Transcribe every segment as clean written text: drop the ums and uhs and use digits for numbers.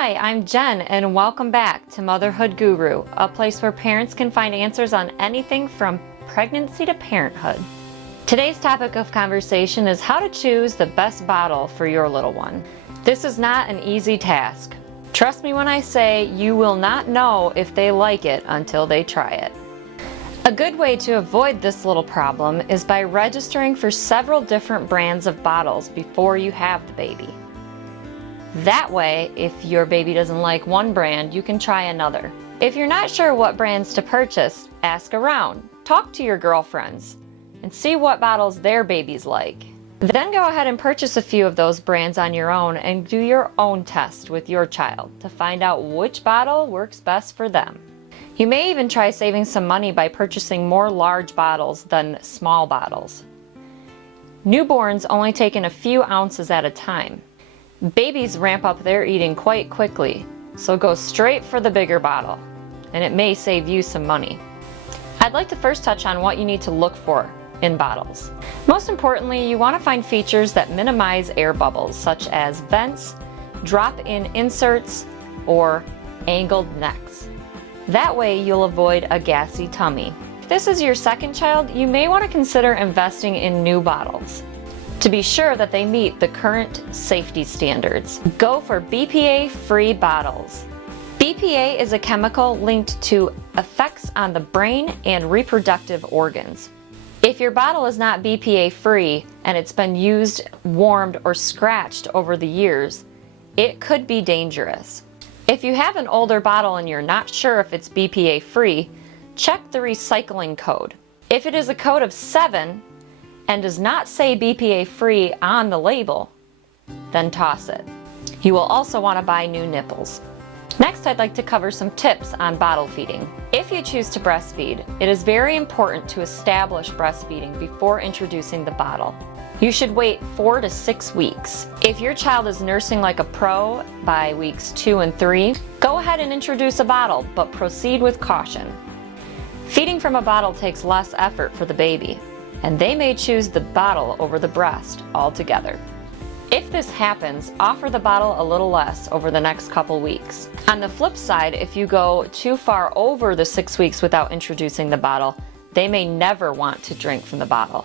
Hi, I'm Jen, and welcome back to Motherhood Guru, a place where parents can find answers on anything from pregnancy to parenthood. Today's topic of conversation is how to choose the best bottle for your little one. This is not an easy task. Trust me when I say you will not know if they like it until they try it. A good way to avoid this little problem is by registering for several different brands of bottles before you have the baby. That way, if your baby doesn't like one brand, you can try another. If you're not sure what brands to purchase, ask around. Talk to your girlfriends and see what bottles their babies like. Then go ahead and purchase a few of those brands on your own and do your own test with your child to find out which bottle works best for them. You may even try saving some money by purchasing more large bottles than small bottles. Newborns only take in a few ounces at a time. Babies ramp up their eating quite quickly, so go straight for the bigger bottle, and it may save you some money. I'd like to first touch on what you need to look for in bottles. Most importantly, you want to find features that minimize air bubbles, such as vents, drop-in inserts, or angled necks. That way you'll avoid a gassy tummy. If this is your second child, you may want to consider investing in new bottles to be sure that they meet the current safety standards. Go for BPA-free bottles. BPA is a chemical linked to effects on the brain and reproductive organs. If your bottle is not BPA-free and it's been used, warmed, or scratched over the years, it could be dangerous. If you have an older bottle and you're not sure if it's BPA-free, check the recycling code. If it is a code of 7, and does not say BPA-free on the label, then toss it. You will also want to buy new nipples. Next, I'd like to cover some tips on bottle feeding. If you choose to breastfeed, it is very important to establish breastfeeding before introducing the bottle. You should wait 4 to 6 weeks. If your child is nursing like a pro by weeks 2 and 3, go ahead and introduce a bottle, but proceed with caution. Feeding from a bottle takes less effort for the baby, and they may choose the bottle over the breast altogether. If this happens, offer the bottle a little less over the next couple weeks. On the flip side, if you go too far over the 6 weeks without introducing the bottle, they may never want to drink from the bottle.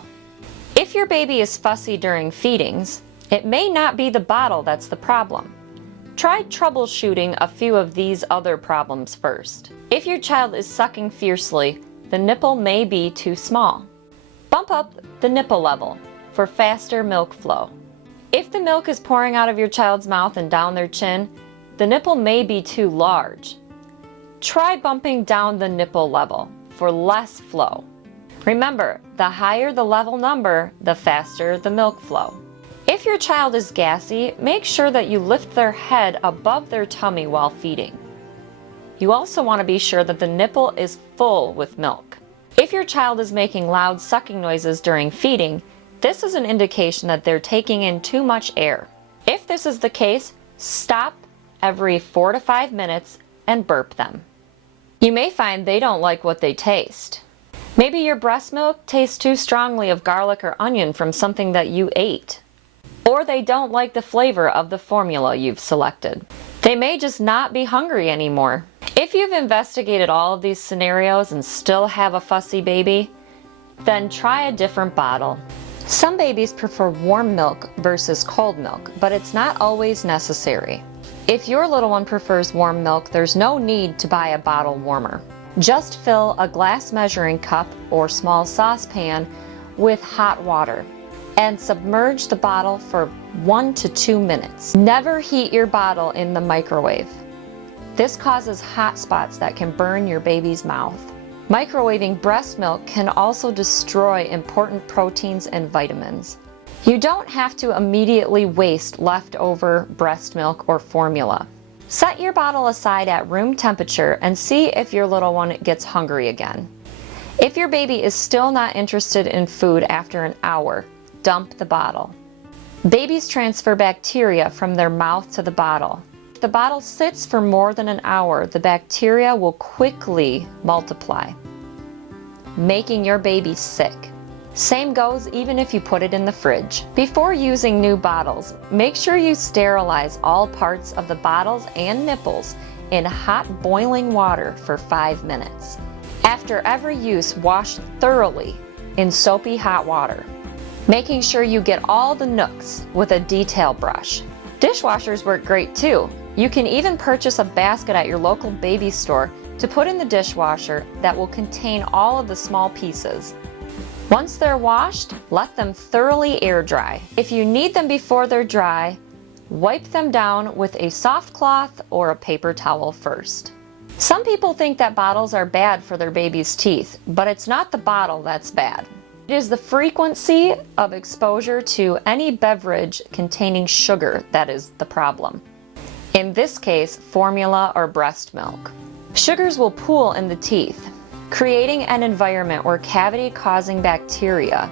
If your baby is fussy during feedings, it may not be the bottle that's the problem. Try troubleshooting a few of these other problems first. If your child is sucking fiercely, the nipple may be too small. Bump up the nipple level for faster milk flow. If the milk is pouring out of your child's mouth and down their chin, the nipple may be too large. Try bumping down the nipple level for less flow. Remember, the higher the level number, the faster the milk flow. If your child is gassy, make sure that you lift their head above their tummy while feeding. You also want to be sure that the nipple is full with milk. If your child is making loud sucking noises during feeding, this is an indication that they're taking in too much air. If this is the case, stop every 4 to 5 minutes and burp them. You may find they don't like what they taste. Maybe your breast milk tastes too strongly of garlic or onion from something that you ate. Or they don't like the flavor of the formula you've selected. They may just not be hungry anymore. If you've investigated all of these scenarios and still have a fussy baby, then try a different bottle. Some babies prefer warm milk versus cold milk, but it's not always necessary. If your little one prefers warm milk, there's no need to buy a bottle warmer. Just fill a glass measuring cup or small saucepan with hot water and submerge the bottle for 1 to 2 minutes. Never heat your bottle in the microwave. This causes hot spots that can burn your baby's mouth. Microwaving breast milk can also destroy important proteins and vitamins. You don't have to immediately waste leftover breast milk or formula. Set your bottle aside at room temperature and see if your little one gets hungry again. If your baby is still not interested in food after an hour, dump the bottle. Babies transfer bacteria from their mouth to the bottle. If the bottle sits for more than an hour, the bacteria will quickly multiply, making your baby sick. Same goes even if you put it in the fridge. Before using new bottles, make sure you sterilize all parts of the bottles and nipples in hot boiling water for 5 minutes. After every use, wash thoroughly in soapy hot water, making sure you get all the nooks with a detail brush. Dishwashers work great too. You can even purchase a basket at your local baby store to put in the dishwasher that will contain all of the small pieces. Once they're washed, let them thoroughly air dry. If you need them before they're dry, wipe them down with a soft cloth or a paper towel first. Some people think that bottles are bad for their baby's teeth, but it's not the bottle that's bad. It is the frequency of exposure to any beverage containing sugar that is the problem. In this case, formula or breast milk. Sugars will pool in the teeth, creating an environment where cavity-causing bacteria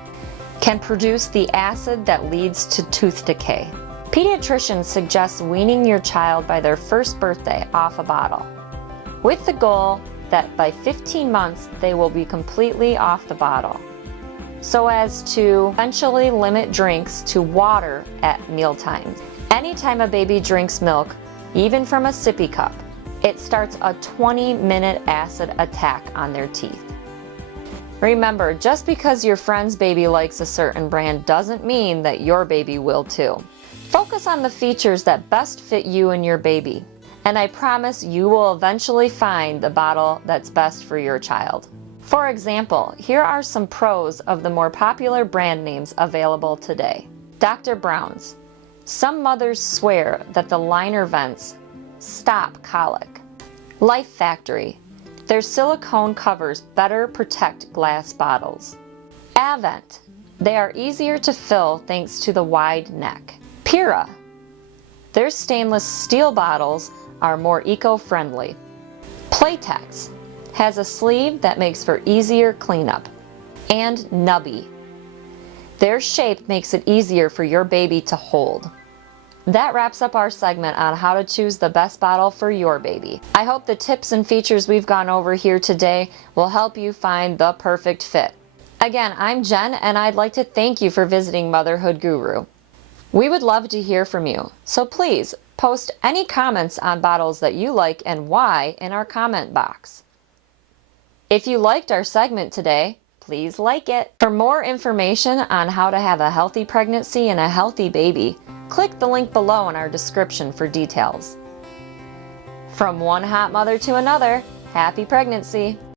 can produce the acid that leads to tooth decay. Pediatricians suggest weaning your child by their first birthday off a bottle, with the goal that by 15 months they will be completely off the bottle, so as to eventually limit drinks to water at mealtimes. Anytime a baby drinks milk, even from a sippy cup, it starts a 20-minute acid attack on their teeth. Remember, just because your friend's baby likes a certain brand doesn't mean that your baby will too. Focus on the features that best fit you and your baby, and I promise you will eventually find the bottle that's best for your child. For example, here are some pros of the more popular brand names available today. Dr. Brown's. Some mothers swear that the liner vents stop colic. Life Factory. Their silicone covers better protect glass bottles. Avent. They are easier to fill thanks to the wide neck. Pura. Their stainless steel bottles are more eco-friendly. Playtex has a sleeve that makes for easier cleanup. And Nubby. Their shape makes it easier for your baby to hold. That wraps up our segment on how to choose the best bottle for your baby. I hope the tips and features we've gone over here today will help you find the perfect fit. Again, I'm Jen, and I'd like to thank you for visiting Motherhood Guru. We would love to hear from you, so please post any comments on bottles that you like and why in our comment box. If you liked our segment today, please like it. For more information on how to have a healthy pregnancy and a healthy baby, click the link below in our description for details. From one hot mother to another, happy pregnancy!